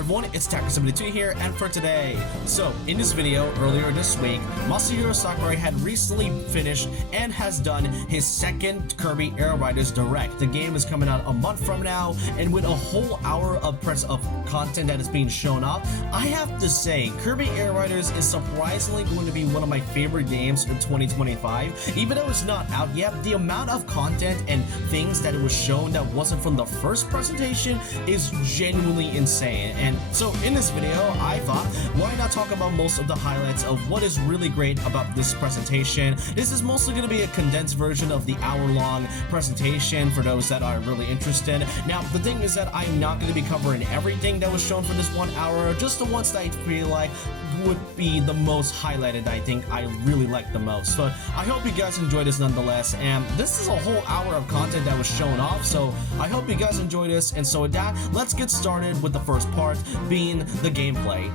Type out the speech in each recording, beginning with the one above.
everyone, it's Tacker72 here, and for today, so in this video earlier this week, Masahiro Sakurai had recently finished and has done his second Kirby Air Riders Direct. The game is coming out a month from now, and with a whole hour of content that is being shown off, I have to say, Kirby Air Riders is surprisingly going to be one of my favorite games in 2025. Even though it's not out yet, the amount of content and things that it was shown that wasn't from the first presentation is genuinely insane. And so in this video, I thought, why not talk about most of the highlights of what is really great about this presentation. This is mostly going to be a condensed version of the hour-long presentation for those that are really interested. Now, the thing is that I'm not going to be covering everything that was shown for this 1 hour, just the ones that I feel like would be the most highlighted, I think I really like the most. So I hope you guys enjoy this nonetheless, and this is a whole hour of content that was shown off, so I hope you guys enjoy this. And so with that, let's get started with the first part, being the gameplay.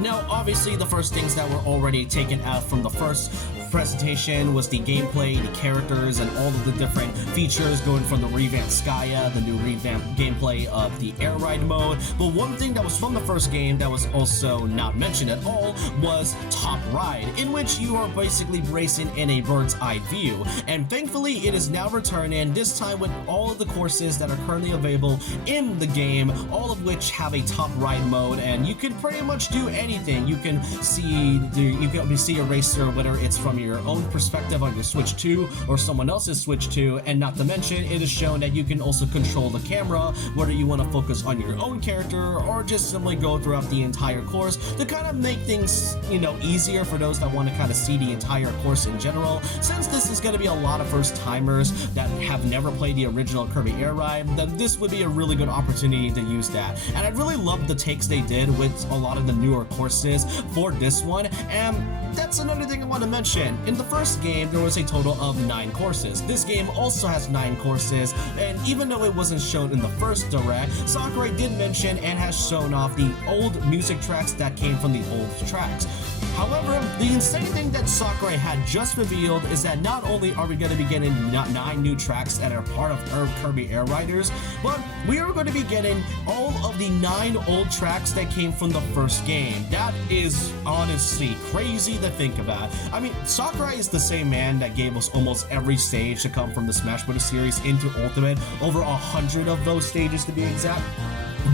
Now, obviously, the first things that were already taken out from the first presentation was the gameplay, the characters, and all of the different features, going from the revamped Skya, the new revamped gameplay of the air ride mode. But one thing that was from the first game that was also not mentioned at all was Top Ride, in which you are basically racing in a bird's eye view. And thankfully, it is now returning, this time with all of the courses that are currently available in the game, all of which have a Top Ride mode, and you can pretty much do anything. You can see a racer, whether it's from your own perspective on your Switch 2 or someone else's Switch 2, and not to mention, it is shown that you can also control the camera, whether you want to focus on your own character or just simply go throughout the entire course to kind of make things, easier for those that want to kind of see the entire course in general. Since this is going to be a lot of first-timers that have never played the original Kirby Air Ride, then this would be a really good opportunity to use that. And I really love the takes they did with a lot of the newer courses for this one, and that's another thing I want to mention. In the first game, there was a total of 9 courses. This game also has 9 courses, and even though it wasn't shown in the first Direct, Sakurai did mention and has shown off the old music tracks that came from the old tracks. However, the insane thing that Sakurai had just revealed is that not only are we going to be getting 9 new tracks that are part of Kirby Air Riders, but we are going to be getting all of the 9 old tracks that came from the first game. That is honestly crazy to think about. I mean, Sakurai is the same man that gave us almost every stage to come from the Smash Bros. Series into Ultimate, over 100 of those stages to be exact.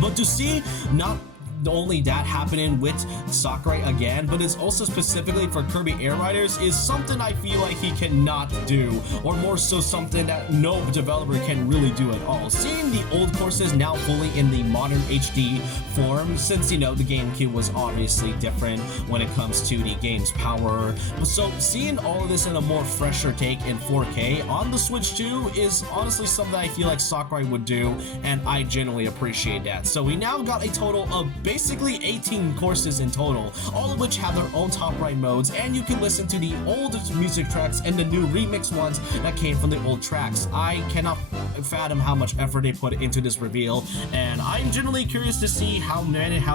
But to see not only that happening with Sakurai again, but it's also specifically for Kirby Air Riders, is something I feel like he cannot do, or more so something that no developer can really do at all. Seeing the old courses now fully in the modern HD form, since the GameCube was obviously different when it comes to the game's power, so seeing all of this in a more fresher take in 4K on the Switch 2 is honestly something I feel like Sakurai would do, and I genuinely appreciate that. So we now got a total of basically 18 courses in total, all of which have their own Top Ride modes, and you can listen to the old music tracks and the new remix ones that came from the old tracks. I cannot fathom how much effort they put into this reveal, and I'm genuinely curious to see how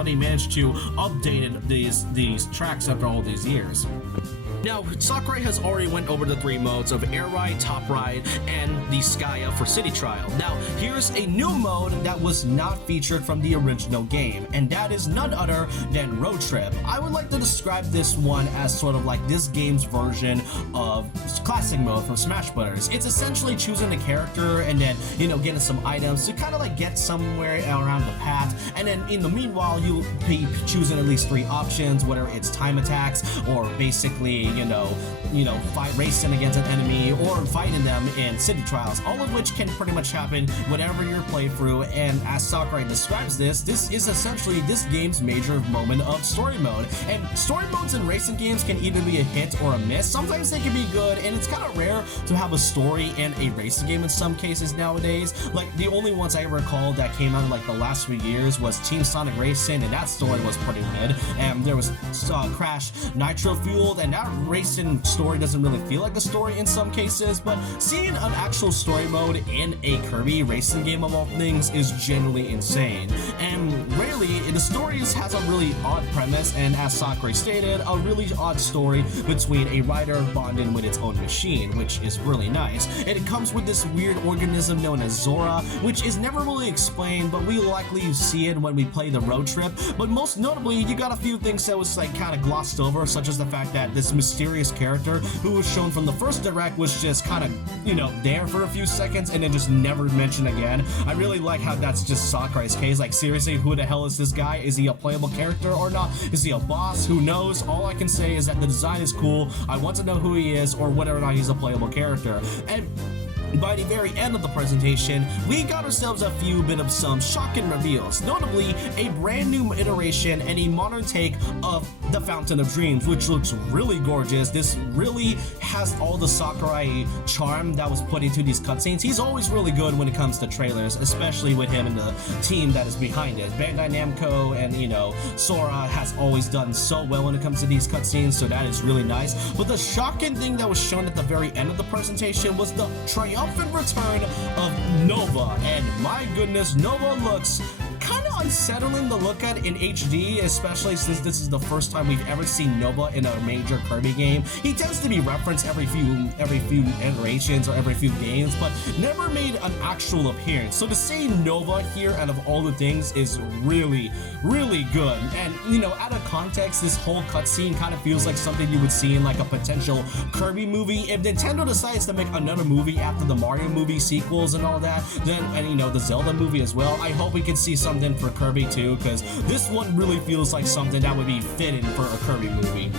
they managed to update these tracks after all these years. Now, Sakurai has already went over the 3 modes of Air Ride, Top Ride, and the Skya for City Trial. Now, here's a new mode that was not featured from the original game, and that is none other than Road Trip. I would like to describe this one as sort of like this game's version of Classic Mode from Smash Bros. It's essentially choosing a character and then, getting some items to kind of like get somewhere around the path, and then in the meanwhile, you'll be choosing at least 3 options, whether it's time attacks or basically racing against an enemy or fighting them in city trials, all of which can pretty much happen whenever you're playthrough. And as Sakurai describes this is essentially this game's major moment of story mode. And story modes in racing games can either be a hit or a miss. Sometimes they can be good, and it's kind of rare to have a story in a racing game in some cases nowadays. Like, the only ones I recall that came out in like the last few years was Team Sonic Racing, and that story was pretty good. And there was Crash Nitro Fueled, and that racing story doesn't really feel like a story in some cases, but seeing an actual story mode in a Kirby racing game of all things is genuinely insane. And rarely, the story has a really odd premise, and as Sakurai stated, a really odd story between a rider bonding with its own machine, which is really nice. And it comes with this weird organism known as Zora, which is never really explained, but we likely see it when we play the road trip. But most notably, you got a few things that was like kind of glossed over, such as the fact that this mysterious character who was shown from the first direct was just kind of, you know, there for a few seconds and then just never mentioned again. I really like how that's just Sakurai's case. Like, seriously, who the hell is this guy? Is he a playable character or not? Is he a boss? Who knows? All I can say is that the design is cool. I want to know who he is or whether or not he's a playable character. And by the very end of the presentation, we got ourselves a few bit of some shocking reveals, notably a brand new iteration and a modern take of the Fountain of Dreams, which looks really gorgeous. This really has all the Sakurai charm that was put into these cutscenes. He's always really good when it comes to trailers, especially with him and the team that is behind it. Bandai Namco and, you know, Sora has always done so well when it comes to these cutscenes, so that is really nice. But the shocking thing that was shown at the very end of the presentation was the triumphant return of Nova, and my goodness, Nova looks kind of unsettling to look at in HD, especially since this is the first time we've ever seen Nova in a major Kirby game. He tends to be referenced every few iterations or every few games, but never made an actual appearance. So to see Nova here out of all the things is really, really good. And, you know, out of context, this whole cutscene kind of feels like something you would see in like a potential Kirby movie. If Nintendo decides to make another movie after the Mario movie sequels and all that, then, and you know, the Zelda movie as well, I hope we can see something for Kirby too, because this one really feels like something that would be fitting for a Kirby movie.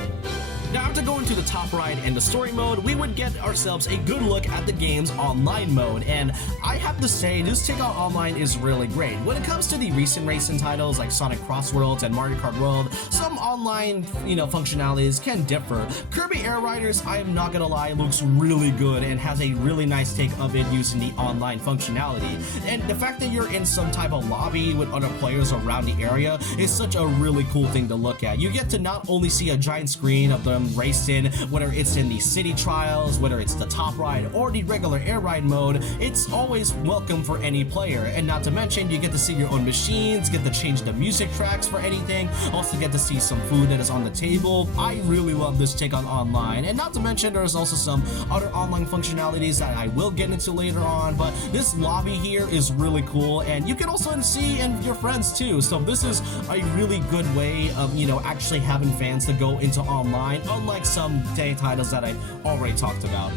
Now, after going to the top ride and the story mode, we would get ourselves a good look at the game's online mode, and I have to say, this take on online is really great. When it comes to the recent racing titles like Sonic Cross Worlds and Mario Kart World, some online, you know, functionalities can differ. Kirby Air Riders, I am not gonna lie, looks really good and has a really nice take of it using the online functionality. And the fact that you're in some type of lobby with other players around the area is such a really cool thing to look at. You get to not only see a giant screen of the racing, whether it's in the city trials, whether it's the top ride or the regular air ride mode, it's always welcome for any player. And not to mention, you get to see your own machines, get to change the music tracks for anything, also get to see some food that is on the table. I really love this take on online, and not to mention there's also some other online functionalities that I will get into later on, but this lobby here is really cool, and you can also see and your friends too. So this is a really good way of, you know, actually having fans to go into online, unlike some day titles that I already talked about.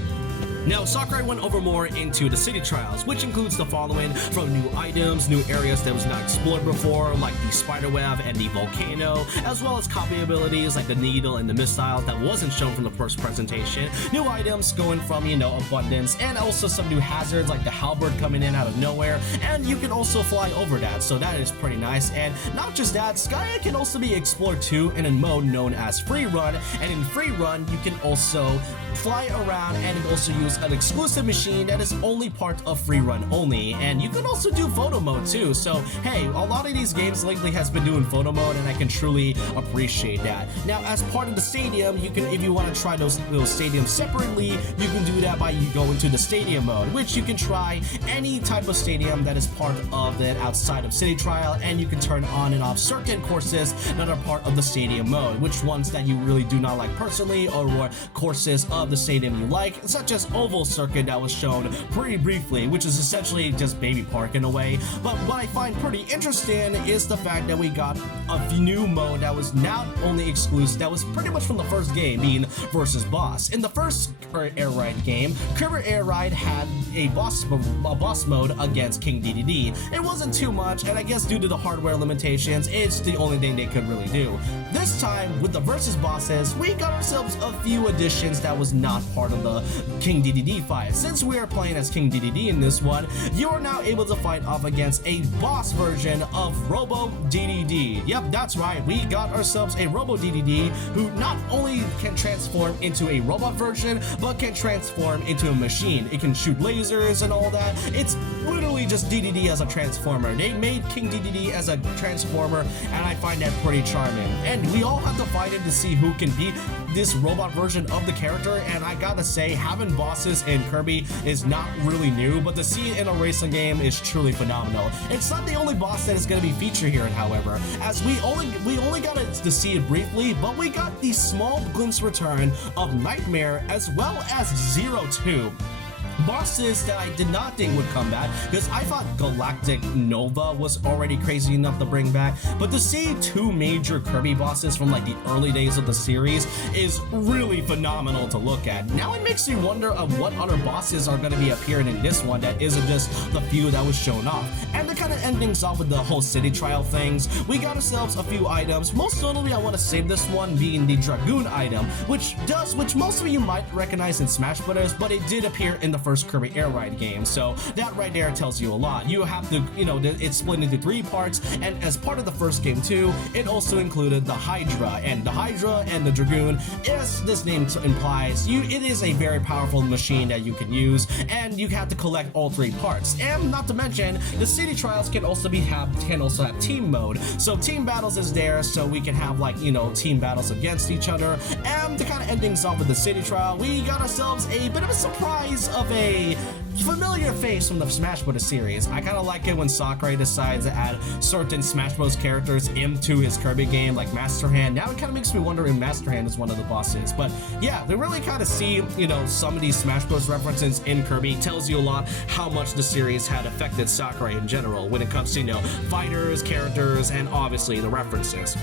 Now, Sakurai went over more into the city trials, which includes the following: from new items, new areas that was not explored before, like the spiderweb and the volcano, as well as copy abilities like the needle and the missile that wasn't shown from the first presentation, new items going from, you know, abundance, and also some new hazards like the halberd coming in out of nowhere, and you can also fly over that, so that is pretty nice. And not just that, Skya can also be explored too in a mode known as free run, and in free run you can also fly around and also use an exclusive machine that is only part of free run only, and you can also do photo mode too. So hey, a lot of these games lately has been doing photo mode, and I can truly appreciate that. Now, as part of the stadium, you can, if you want to try those stadiums separately, you can do that by going to the stadium mode, which you can try any type of stadium that is part of it outside of city trial, and you can turn on and off certain courses that are part of the stadium mode, which ones that you really do not like personally, or courses of the stadium you like, such as Oval Circuit that was shown pretty briefly, which is essentially just Baby Park in a way. But what I find pretty interesting is the fact that we got a new mode that was not only exclusive, that was pretty much from the first game, being versus boss. In the first Air Ride game, Kirby Air Ride had a boss mode against King DDD. It wasn't too much, and I guess due to the hardware limitations, it's the only thing they could really do. This time, with the versus bosses, we got ourselves a few additions that was not part of the King DDD DDD fight. Since we are playing as King DDD in this one, you are now able to fight off against a boss version of Robo DDD. Yep, that's right, we got ourselves a Robo DDD who not only can transform into a robot version, but can transform into a machine. It can shoot lasers and all that. It's literally just DDD as a transformer. They made King DDD as a transformer, and I find that pretty charming. And we all have to fight it to see who can beat this robot version of the character, and I gotta say, having bosses in Kirby is not really new, but to see it in a racing game is truly phenomenal. It's not the only boss that is going to be featured here, however, as we only got to see it briefly, but we got the small glimpse return of Nightmare as well as Zero 2. Bosses that I did not think would come back, because I thought Galactic Nova was already crazy enough to bring back, but to see two major Kirby bosses from like the early days of the series is really phenomenal to look at. Now it makes me wonder of what other bosses are going to be appearing in this one that isn't just the few that was shown off. And to kind of end things off with the whole city trial things, we got ourselves a few items. Most notably, I want to save this one being the Dragoon item, which most of you might recognize in Smash Bros., but it did appear in the first Kirby Air Ride game, so that right there tells you a lot. You have to, it's split into 3 parts, and as part of the first game too, it also included the Hydra, and the Dragoon, as this name implies, it is a very powerful machine that you can use, and you have to collect all 3 parts. And not to mention, the city trials can also have team mode, so team battles is there, so we can have team battles against each other. And to kind of end things off with the city trial, we got ourselves a bit of a surprise of a familiar face from the Smash Bros. Series. I kind of like it when Sakurai decides to add certain Smash Bros. Characters into his Kirby game, like Master Hand. Now it kind of makes me wonder if Master Hand is one of the bosses. But yeah, they really kind of see, some of these Smash Bros. References in Kirby. Tells you a lot how much the series had affected Sakurai in general when it comes to, fighters, characters, and obviously the references.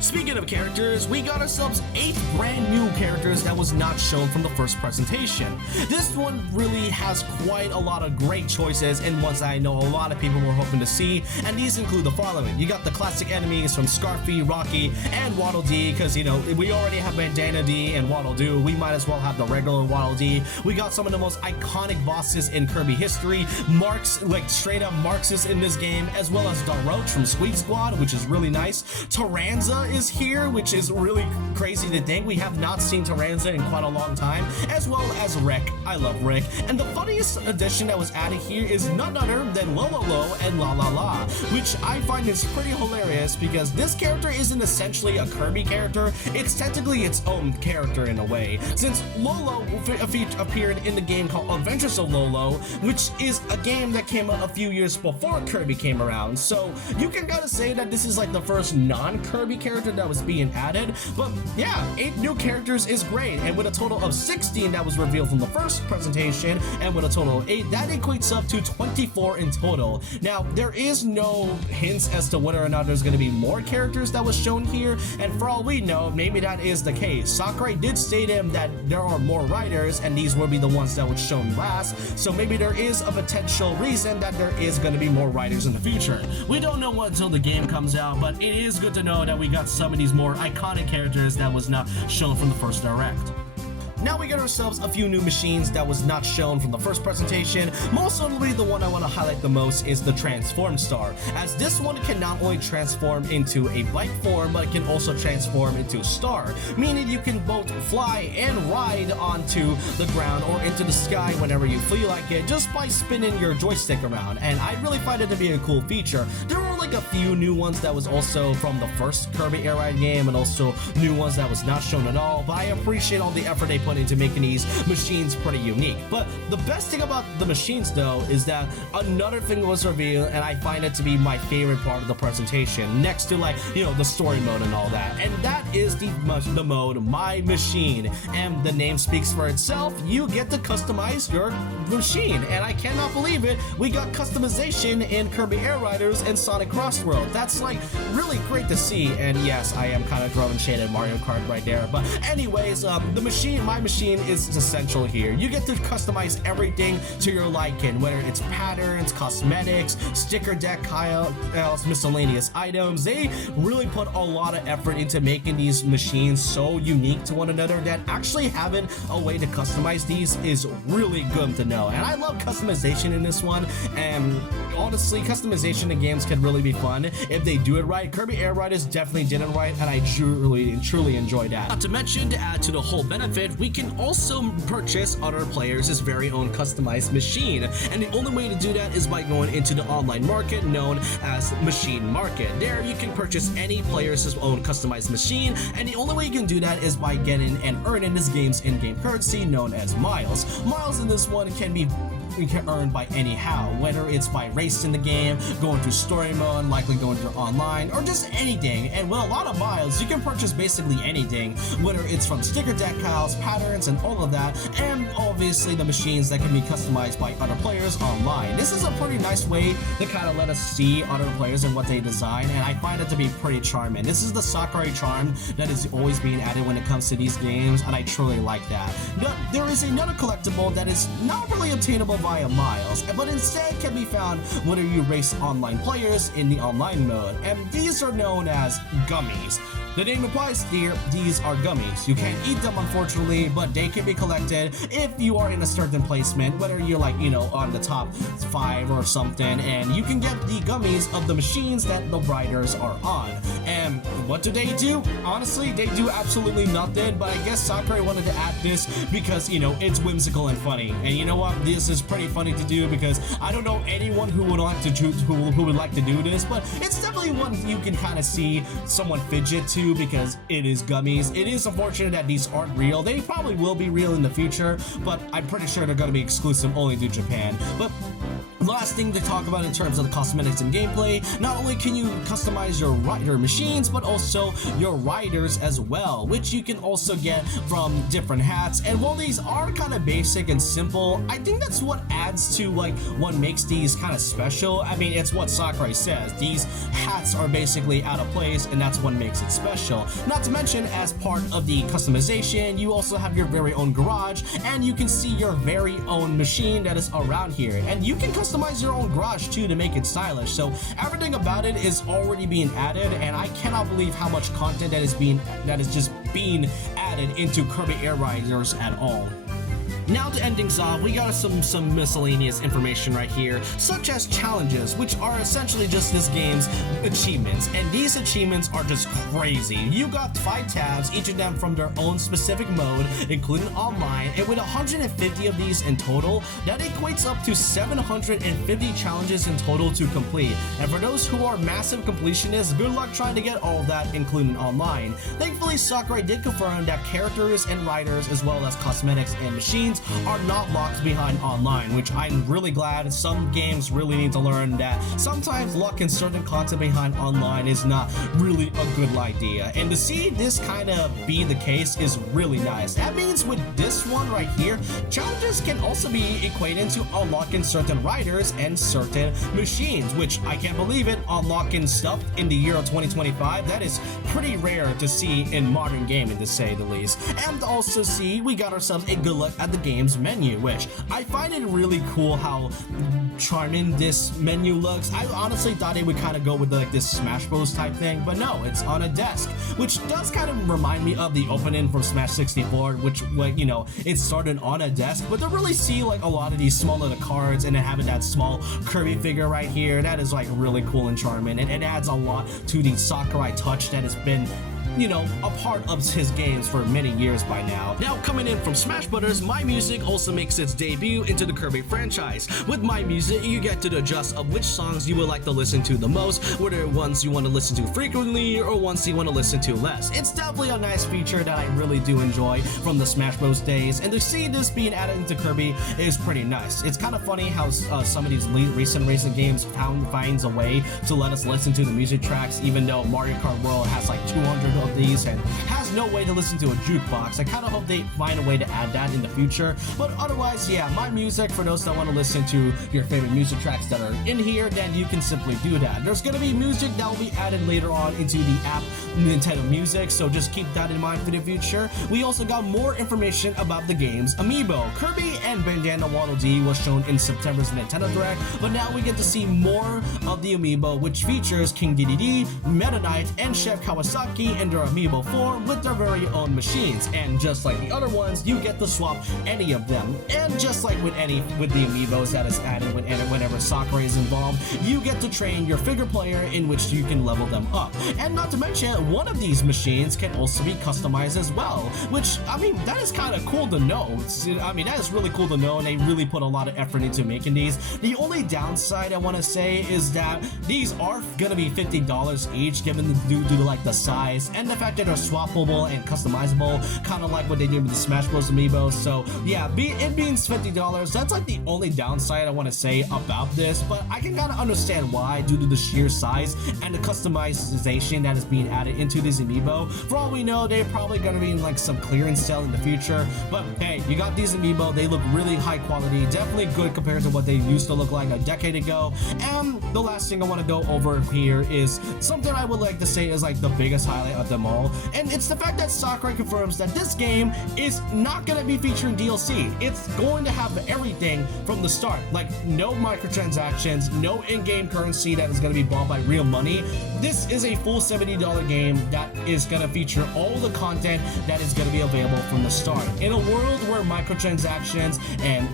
Speaking of characters, we got ourselves 8 brand new characters that was not shown from the first presentation. This one really has quite a lot of great choices and ones that I know a lot of people were hoping to see, and these include the following. You got the classic enemies from Scarfy, Rocky, and Waddle Dee, because we already have Bandana D and Waddle Doo, we might as well have the regular Waddle Dee. We got some of the most iconic bosses in Kirby history, straight up Marxists in this game, as well as Daroach from Squeak Squad, which is really nice. Taranza is here, which is really crazy to think. We have not seen Taranza in quite a long time, as well as Rick. I love Rick. And the funniest addition that was added here is none other than Lolo and La La La, which I find is pretty hilarious because this character isn't essentially a Kirby character, it's technically its own character in a way, since Lolo appeared in the game called Adventures of Lolo, which is a game that came out a few years before Kirby came around. So you can kind of say that this is like the first non-Kirby character that was being added. But yeah, 8 new characters is great, and with a total of 16 that was revealed from the first presentation, and with a total of 8, that equates up to 24 in total. Now, there is no hints as to whether or not there's going to be more characters that was shown here, and for all we know, maybe that is the case. Sakurai did state him that there are more riders, and these will be the ones that was shown last, so maybe there is a potential reason that there is going to be more riders in the future. We don't know what until the game comes out, but it is good to know that we got some of these more iconic characters that was not shown from the first Direct. Now we get ourselves a few new machines that was not shown from the first presentation. Most notably, the one I want to highlight the most is the Transform Star, as this one can not only transform into a bike form, but it can also transform into a star, meaning you can both fly and ride onto the ground or into the sky whenever you feel like it, just by spinning your joystick around, and I really find it to be a cool feature. There were like a few new ones that was also from the first Kirby Air Ride game, and also new ones that was not shown at all, but I appreciate all the effort they put into making these machines pretty unique. But the best thing about the machines though is that another thing was revealed, and I find it to be my favorite part of the presentation, next to the story mode and all that, and that is the mode My Machine. And the name speaks for itself. You get to customize your machine, and I cannot believe it, we got customization in Kirby Air Riders and Sonic Cross World. That's really great to see, and yes, I am kind of throwing shade at Mario Kart right there. But anyways, the machine My my machine is essential here. You get to customize everything to your liking, whether it's patterns, cosmetics, sticker decals, miscellaneous items. They really put a lot of effort into making these machines so unique to one another that actually having a way to customize these is really good to know. And I love customization in this one, and honestly, customization in games can really be fun if they do it right. Kirby Air Riders definitely did it right, and I truly enjoyed that. Not to mention, to add to the whole benefit, we can also purchase other players' very own customized machine, and the only way to do that is by going into the online market known as Machine Market. There you can purchase any player's own customized machine, and the only way you can do that is by getting and earning this game's in-game currency known as miles. Miles in this one can be earned by anyhow, whether it's by racing the game, going through story mode, likely going through online, or just anything. And with a lot of miles, you can purchase basically anything, whether it's from sticker decals, patterns, and all of that, and obviously the machines that can be customized by other players online. This is a pretty nice way to kind of let us see other players and what they design, and I find it to be pretty charming. This is the Sakurai charm that is always being added when it comes to these games, and I truly like that. There is another collectible that is not really obtainable via miles, but instead can be found whether you race online players in the online mode, and these are known as gummies. The name implies here, these are gummies. You can't eat them unfortunately, but they can be collected if you are in a certain placement, whether you're like, you know, on the top 5 or something, and you can get the gummies of the machines that the riders are on. And what do? Honestly, they do absolutely nothing, but I guess Sakurai wanted to add this because, you know, it's whimsical and funny. And you know what? This is pretty funny to do because I don't know anyone who would like to who would like to do this, but it's definitely one you can kind of see someone fidget to because it is gummies. It is unfortunate that these aren't real. They probably will be real in the future, but I'm pretty sure they're going to be exclusive only to Japan. But last thing to talk about in terms of the cosmetics and gameplay, not only can you customize your rider machines, but also your riders as well, which you can also get from different hats. And while these are kind of basic and simple, I think that's what adds to like what makes these kind of special. I mean, it's what Sakurai says. These hats are basically out of place, and that's what makes it special. Not to mention, as part of the customization, you also have your very own garage, and you can see your very own machine that is around here. And you can customize your own garage too to make it stylish. So everything about it is already being added, and I cannot believe how much content that is just being added into Kirby Air Riders at all. Now to end things off, we got some miscellaneous information right here, such as challenges, which are essentially just this game's achievements, and these achievements are just crazy. You got 5 tabs, each of them from their own specific mode, including online, and with 150 of these in total, that equates up to 750 challenges in total to complete. And for those who are massive completionists, good luck trying to get all of that, including online. Thankfully, Sakurai did confirm that characters and riders, as well as cosmetics and machines, are not locked behind online, which I'm really glad. Some games really need to learn that sometimes locking certain content behind online is not really a good idea, and to see this kind of be the case is really nice. That means with this one right here, challenges can also be equated to unlocking certain riders and certain machines, which I can't believe it, unlocking stuff in the year of 2025. That is pretty rare to see in modern gaming, to say the least. And also see, we got ourselves a good look at the game's menu, which I find it really cool how charming this menu looks. I honestly thought it would kind of go with like this Smash Bros type thing, but no, it's on a desk, which does kind of remind me of the opening from Smash 64, which, like, you know, it started on a desk. But to really see like a lot of these small little cards and then having that small Kirby figure right here, that is like really cool and charming, and it adds a lot to the Sakurai touch that has been, you know, a part of his games for many years by now. Now coming in from Smash Brothers, My Music also makes its debut into the Kirby franchise. With My Music, you get to adjust of which songs you would like to listen to the most, whether ones you want to listen to frequently or ones you want to listen to less. It's definitely a nice feature that I really do enjoy from the Smash Bros days, and to see this being added into Kirby is pretty nice. It's kind of funny how some of these recent racing games finds a way to let us listen to the music tracks, even though Mario Kart World has like 200 of these and has no way to listen to a jukebox. I kind of hope they find a way to add that in the future. But otherwise, yeah, my music, for those that want to listen to your favorite music tracks that are in here, then you can simply do that. There's going to be music that will be added later on into the app Nintendo Music, so just keep that in mind for the future. We also got more information about the game's amiibo. Kirby and Bandana Waddle Dee was shown in September's Nintendo Direct, but now we get to see more of the amiibo, which features King Dedede, Meta Knight, and Chef Kawasaki in their amiibo form with their very own machines. And just like the other ones, you get to swap any of them. And just like with the amiibos that is added whenever Sakurai is involved, you get to train your figure player in which you can level them up. And not to mention, one of these machines can also be customized as well, which, I mean, that is kind of cool to know. I mean, that is really cool to know, and they really put a lot of effort into making these. The only downside I want to say is that these are gonna be $50 each, given due to like the size and the fact that they're swappable and customizable, kind of like what they did with the Smash Bros. Amiibo. So yeah, it being $50, that's like the only downside I want to say about this, but I can kind of understand why, due to the sheer size and the customization that is being added into this amiibo. For all we know, they're probably gonna be in like some clearance sale in the future, but hey, you got these amiibo. They look really high quality, definitely good compared to what they used to look like a decade ago. And the last thing I want to go over here is something I would like to say is like the biggest highlight of them all, and it's the fact that Sakurai confirms that this game is not going to be featuring DLC. It's going to have everything from the start, like no microtransactions, no in-game currency that is going to be bought by real money. This is a full $70 game that is going to feature all the content that is going to be available from the start. In a world where microtransactions and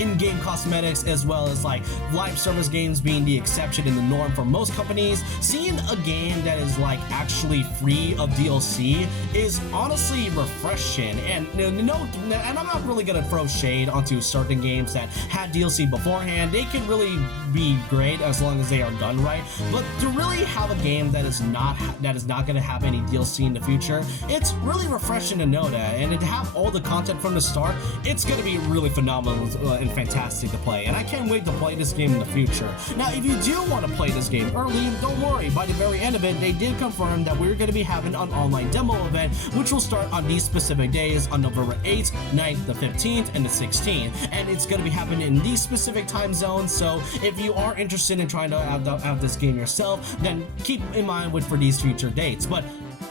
in-game cosmetics, as well as like live service games being the exception and the norm for most companies, seeing a game that is like actually free of DLC is honestly refreshing. And and I'm not really gonna throw shade onto certain games that had DLC beforehand. They can really be great as long as they are done right, but to really have a game that is not gonna have any DLC in the future, it's really refreshing to know that. And to have all the content from the start, it's gonna be really phenomenal and fantastic to play, and I can't wait to play this game in the future. Now, if you do want to play this game early, don't worry. By the very end of it, they did confirm that we're going to be having an online demo event, which will start on these specific days on November 8th, 9th, the 15th, and the 16th, and it's going to be happening in these specific time zones. So if you are interested in trying to have this game yourself, then keep in mind for these future dates. But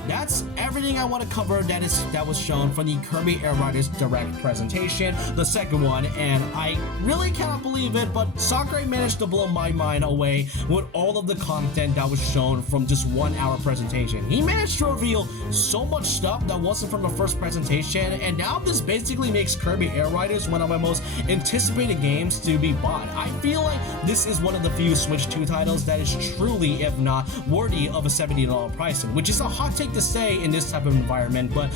that's everything I want to cover that was shown from the Kirby Air Riders Direct presentation, the second one, and I really cannot believe it, but Sakurai managed to blow my mind away with all of the content that was shown from just 1 hour presentation. He managed to reveal so much stuff that wasn't from the first presentation, and now this basically makes Kirby Air Riders one of my most anticipated games to be bought. I feel like this is one of the few Switch 2 titles that is truly, if not worthy of a $70 pricing, which is a hot take to say in this type of environment, but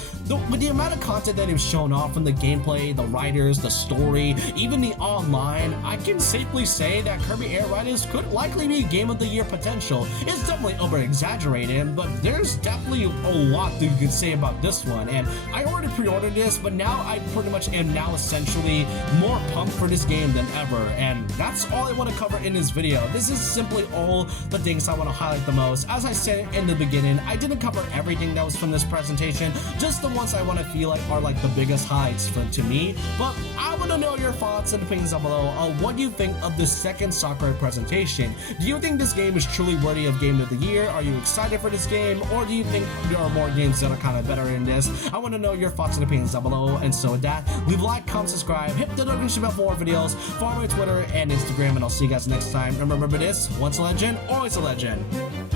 with the amount of content that is shown off from the gameplay, the writers, the story, even the online, I can safely say that Kirby Air Riders could likely be Game of the Year potential. It's definitely over-exaggerated, but there's definitely a lot that you could say about this one, and I already pre-ordered this, but now I pretty much am now essentially more pumped for this game than ever, and that's all I want to cover in this video. This is simply all the things I want to highlight the most. As I said in the beginning, I didn't cover everything that was from this presentation, just the ones I want to feel like are like the biggest highlights to me, but I want to know your thoughts and opinions down below on what you think of the second Sakurai presentation. Do you think this game is truly worthy of Game of the Year? Are you excited for this game, or do you think there are more games that are kind of better in this? I want to know your thoughts and opinions down below, and so with that, leave a like, comment, subscribe, hit the notification bell for more videos, follow me on Twitter and Instagram, and I'll see you guys next time. And remember this, once a legend, always a legend.